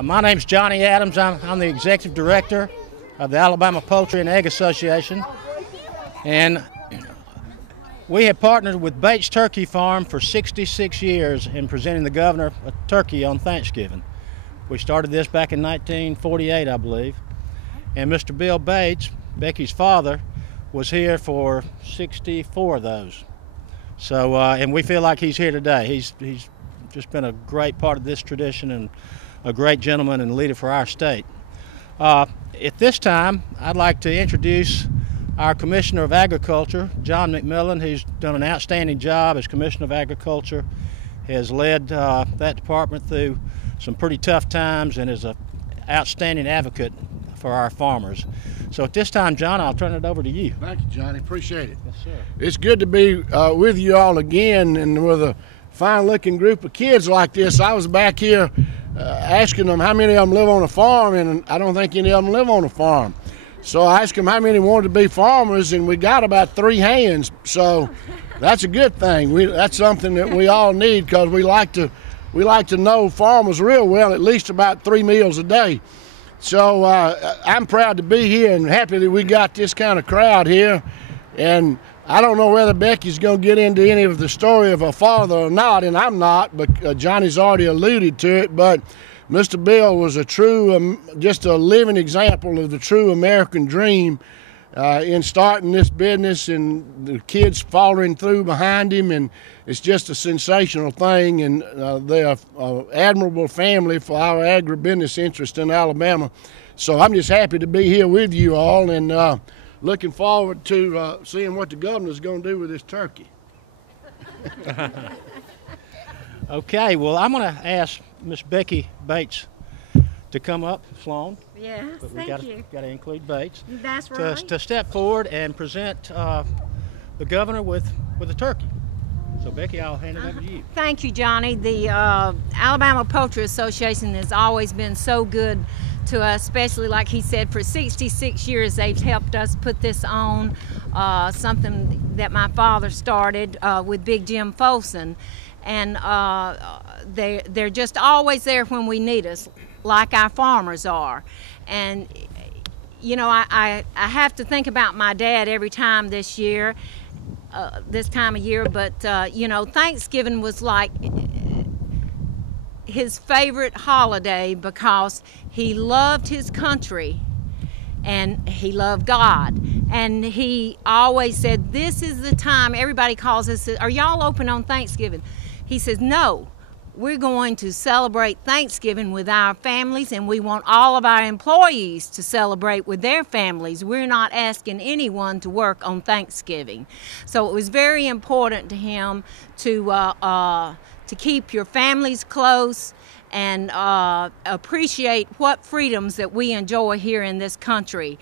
My name's Johnny Adams. I'm the executive director of the Alabama Poultry and Egg Association. And we have partnered with Bates Turkey Farm for 66 years in presenting the governor a turkey on Thanksgiving. We started this back in 1948, I believe. And Mr. Bill Bates, Becky's father, was here for 64 of those. So, and we feel like he's here today. He's just been a great part of this tradition and a great gentleman and leader for our state. At this time, I'd like to introduce our Commissioner of Agriculture, John McMillan, who's done an outstanding job as Commissioner of Agriculture, has led that department through some pretty tough times and is an outstanding advocate for our farmers. So at this time, John, I'll turn it over to you. Thank you, Johnny. Appreciate it. Yes, sir. It's good to be with you all again and with a fine-looking group of kids like this. I was back here asking them how many of them live on a farm, and I don't think any of them live on a farm. So I asked them how many wanted to be farmers, and we got about 3 hands. So that's a good thing. That's something that we all need, because we like to know farmers real well, at least about 3 meals a day. So I'm proud to be here and happy that we got this kind of crowd here. And I don't know whether Becky's going to get into any of the story of her father or not, and I'm not, but Johnny's already alluded to it. But Mr. Bill was a true, just a living example of the true American dream in starting this business, and the kids following through behind him, and it's just a sensational thing. And they're an admirable family for our agribusiness interest in Alabama. So I'm just happy to be here with you all, and looking forward to seeing what the governor's going to do with this turkey. Okay, well, I'm going to ask Miss Becky Bates to come up, Sloan. Yes, But thank you. Got to include Bates. That's right. To step forward and present the governor with a turkey. So Becky, I'll hand it over to you. Thank you, Johnny. The Alabama Poultry Association has always been so good to us, especially like he said, for 66 years they've helped us put this on, something that my father started with Big Jim Folsom. And they're just always there when we need us, like our farmers are. And you know, I have to think about my dad every time this year, this time of year. But you know, Thanksgiving was like his favorite holiday because he loved his country and he loved God. And he always said, this is the time. Everybody calls us, are y'all open on Thanksgiving? He says, no, we're going to celebrate Thanksgiving with our families, and we want all of our employees to celebrate with their families. We're not asking anyone to work on Thanksgiving. So it was very important to him to keep your families close and appreciate what freedoms that we enjoy here in this country.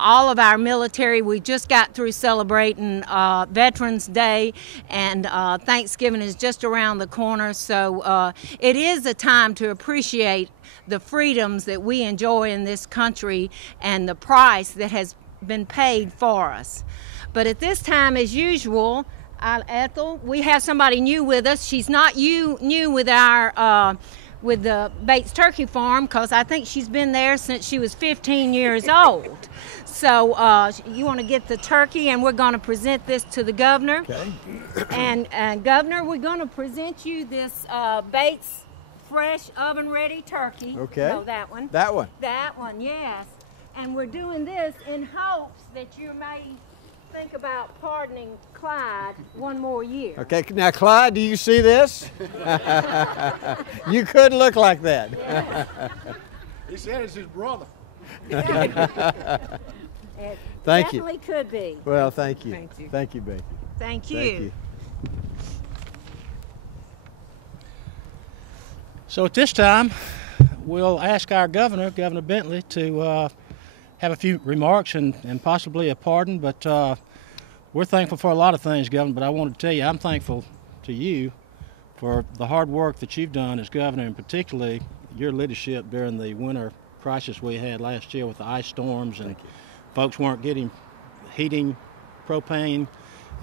All of our military, we just got through celebrating Veterans Day, and Thanksgiving is just around the corner. So it is a time to appreciate the freedoms that we enjoy in this country and the price that has been paid for us. But at this time, as usual, Ethel, we have somebody new with us. She's not new with our with the Bates Turkey Farm, because I think she's been there since she was 15 years old. So you want to get the turkey, and we're going to present this to the governor. Okay. And Governor, we're going to present you this Bates fresh oven-ready turkey. Okay. No, that one. That one. That one, yes. And we're doing this in hopes that you may think about pardoning Clyde one more year. Okay, now Clyde, do you see this? You could look like that. Yes. He said it's his brother. It Thank you. definitely could be. Well, thank you. Thank you. Thank you, Becky. Thank you. Thank you. So at this time, we'll ask our governor, Governor Bentley, to have a few remarks and possibly a pardon. But we're thankful for a lot of things, Governor, but I want to tell you I'm thankful to you for the hard work that you've done as governor, and particularly your leadership during the winter crisis we had last year with the ice storms, and folks weren't getting heating, propane,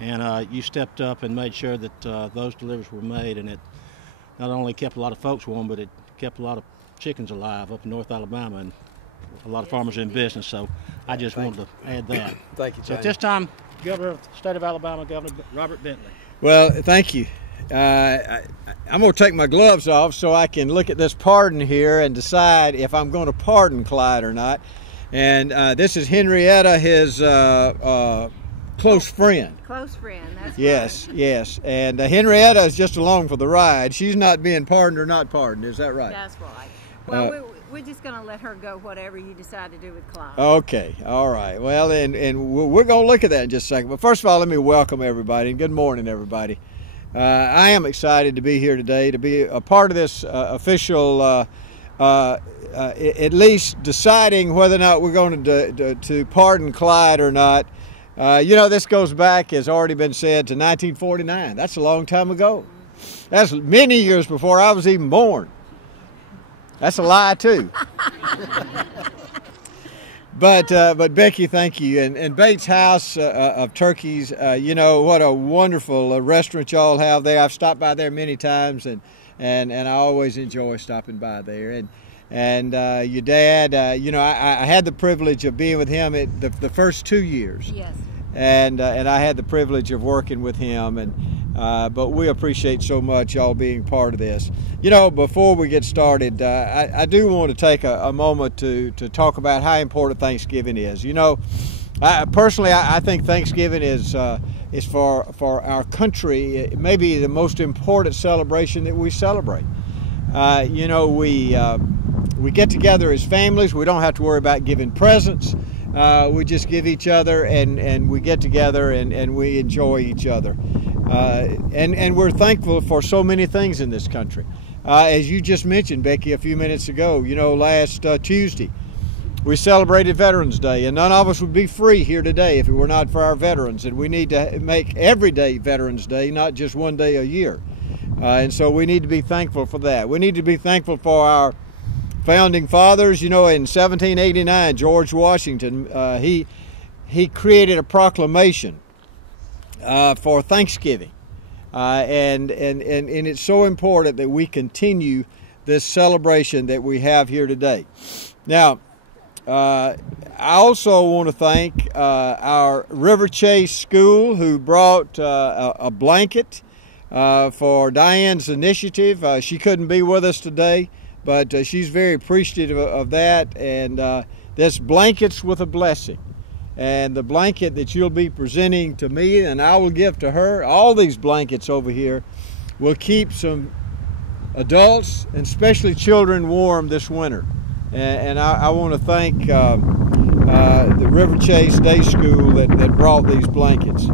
and you stepped up and made sure that those deliveries were made, and it not only kept a lot of folks warm, but it kept a lot of chickens alive up in North Alabama, and a lot of farmers are in business. So I just wanted to add that. Thank you, So at this time, Governor of the state of Alabama, Governor Robert Bentley. Well, thank you. I'm going to take my gloves off so I can look at this pardon here and decide if I'm going to pardon Clyde or not. And this is Henrietta, his close friend. Close friend, that's Yes, yes. And Henrietta is just along for the ride. She's not being pardoned or not pardoned. Is that right? That's right. Well, we're just going to let her go whatever you decide to do with Clyde. Okay, all right. Well, and we're going to look at that in just a second. But first of all, let me welcome everybody, and good morning, everybody. I am excited to be here today, to be a part of this official, at least deciding whether or not we're going to pardon Clyde or not. You know, this goes back, as already been said, to 1949. That's a long time ago. That's many years before I was even born. That's a lie, too. But Becky, thank you. And Bates House of Turkeys, you know, what a wonderful restaurant y'all have there. I've stopped by there many times, and I always enjoy stopping by there. And your dad, you know, I had the privilege of being with him at the first 2 years. Yes. And I had the privilege of working with him, but we appreciate so much y'all being part of this. You know, before we get started, I do want to take a moment to talk about how important Thanksgiving is. You know, personally, I think Thanksgiving is for our country maybe the most important celebration that we celebrate. You know, we get together as families. We don't have to worry about giving presents. We just give each other, and we get together, and we enjoy each other. And we're thankful for so many things in this country. As you just mentioned, Becky, a few minutes ago, you know, last Tuesday, we celebrated Veterans Day, and none of us would be free here today if it were not for our veterans. And we need to make every day Veterans Day, not just one day a year. And so we need to be thankful for that. We need to be thankful for our founding fathers. You know, in 1789, George Washington, he created a proclamation for Thanksgiving, and it's so important that we continue this celebration that we have here today. Now, I also want to thank our River Chase School, who brought a blanket for Diane's initiative. She couldn't be with us today, but she's very appreciative of that. And this Blankets with a Blessing. And the blanket that you'll be presenting to me and I will give to her, all these blankets over here, will keep some adults and especially children warm this winter. And I want to thank the River Chase Day School that brought these blankets.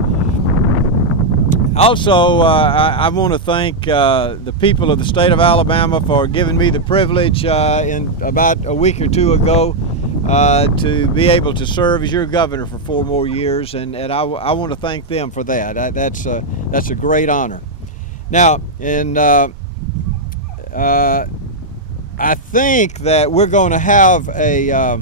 Also, I want to thank the people of the state of Alabama for giving me the privilege in about a week or two ago to be able to serve as your governor for 4 more years, and I want to thank them for that. That's a great honor. Now, and I think that we're going to have a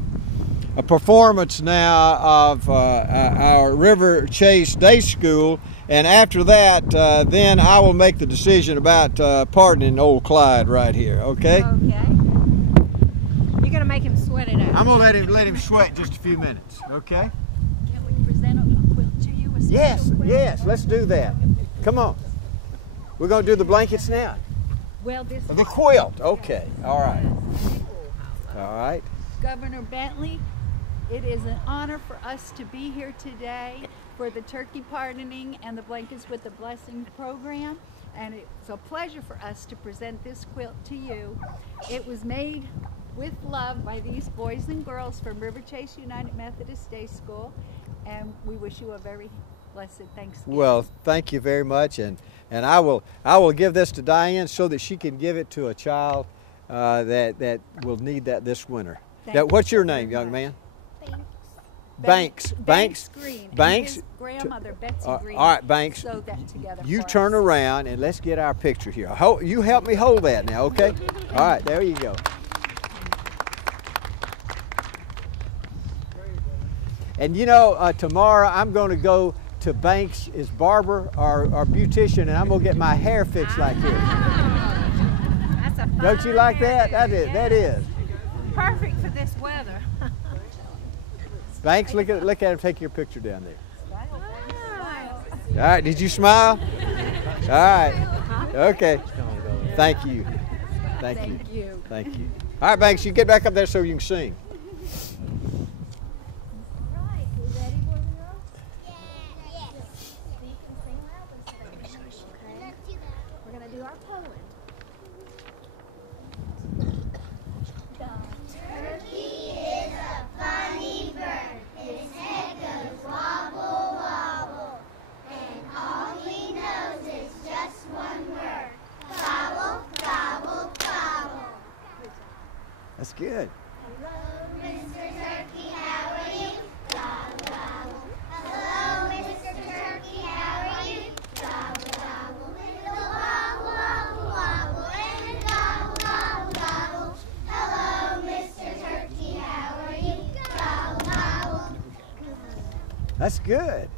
performance now of our River Chase Day School, and after that, then I will make the decision about pardoning old Clyde right here. Okay? Okay. You're going to make him sweat it out. I'm going to let him sweat just a few minutes. Okay? Can we present a quilt to you? Yes, yes. Let's do that. Come on. We're going to do the blankets now. Well, this The quilt. Okay. All right. All right. Governor Bentley, it is an honor for us to be here today for the turkey pardoning and the Blankets with the Blessing program. And it's a pleasure for us to present this quilt to you. It was made with love by these boys and girls from River Chase United Methodist Day School. And we wish you a very blessed Thanksgiving. Well, thank you very much, and I will give this to Diane so that she can give it to a child that will need that this winter. Now, what's your name, young man? Banks. Green. Banks. And his grandmother, Betsy Green. All right, Banks. Sewed that together You for turn us. around and let's get our picture here. You help me hold that now, okay? All right, there you go. And you know, tomorrow I'm going to go to Banks' barber or beautician, and I'm going to get my hair fixed like his. That's a Don't you like that? That is. Perfect for this weather. Banks, look at him take your picture down there. All right, did you smile? All right. Okay. Thank you. Thank you. Thank you. All right, Banks, you get back up there so you can sing. We're going to do our poem. Turkey is a funny bird. His head goes wobble, wobble. And all he knows is just one word. Gobble, gobble, gobble. That's good. Hello, Mr. Turkey, how are you? Gobble, gobble. Hello, Mr. Turkey, how are you? Gobble, gobble. Gobble, gobble, gobble. And gobble, gobble, gobble. Hello, Mr. Turkey, how are you? Gobble, gobble. That's good.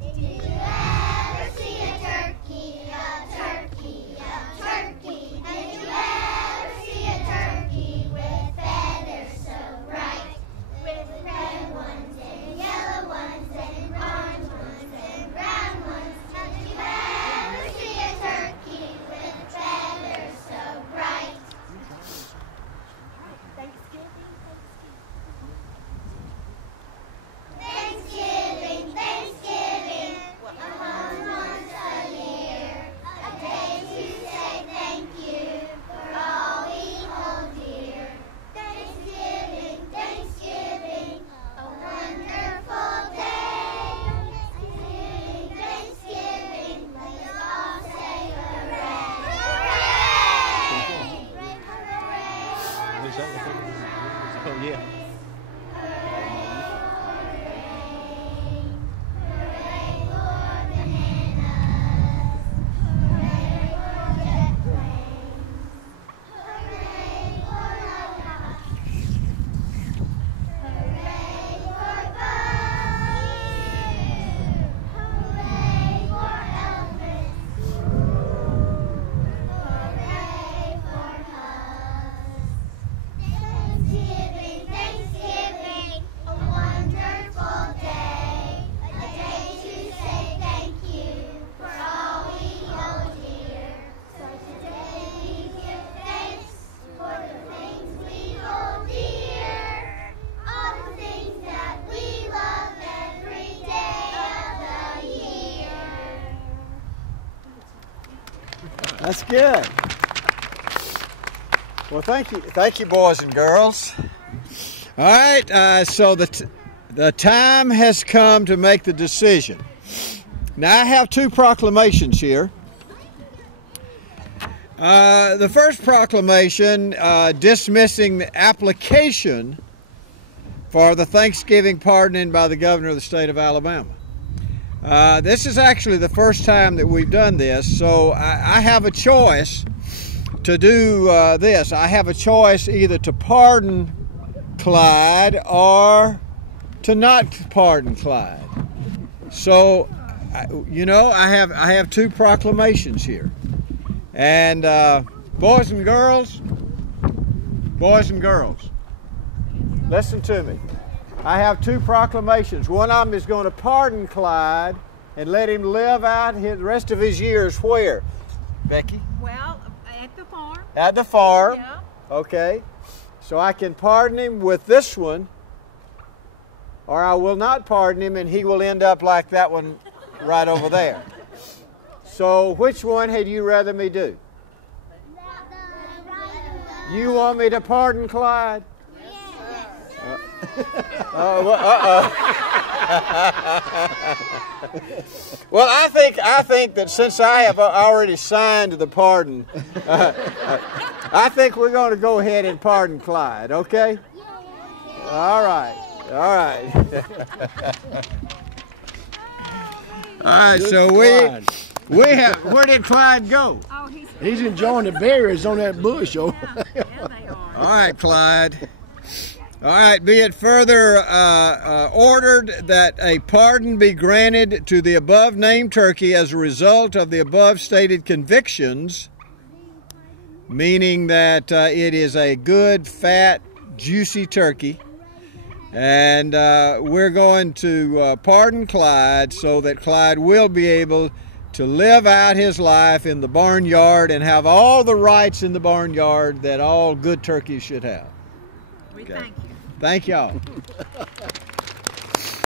Did you ever see a turkey, a turkey, a turkey? Did you ever see a turkey with feathers so bright? With red ones and yellow ones and orange ones and brown ones. Did you ever see a turkey with feathers so bright? Thanksgiving, Thanksgiving, once a year, a day to say thank you for all we hold dear. Thanksgiving, Thanksgiving, a wonderful day. Thanksgiving, Thanksgiving, let's all say hooray! Hooray! Hooray! Oh, yeah. Thanksgiving, Thanksgiving, a wonderful day. A day to say thank you for all we hold dear. So today we give thanks for the things we hold dear. All the things that we love every day of the year. That's good. Well, thank you, boys and girls. All right, so the time has come to make the decision. Now, I have two proclamations here. The first proclamation dismissing the application for the Thanksgiving pardoning by the governor of the state of Alabama. This is actually the first time that we've done this, so I have a choice to do this. I have a choice either to pardon Clyde or to not pardon Clyde. So, I have two proclamations here. And boys and girls, listen to me. I have two proclamations. One of them is going to pardon Clyde and let him live out the rest of his years where? Becky? Well, at the farm. At the farm. Yeah. Okay. So I can pardon him with this one, or I will not pardon him and he will end up like that one right over there. So which one had you rather me do? You want me to pardon Clyde? Well, I think that since I have already signed the pardon, I think we're going to go ahead and pardon Clyde. Okay? All right. All right. All right. So we have. Where did Clyde go? Oh, He's enjoying the berries on that bush, oh. yeah, they are. All right, Clyde. All right, be it further ordered that a pardon be granted to the above named turkey as a result of the above stated convictions, meaning that it is a good, fat, juicy turkey. And we're going to pardon Clyde so that Clyde will be able to live out his life in the barnyard and have all the rights in the barnyard that all good turkeys should have. We thank you. Thank y'all.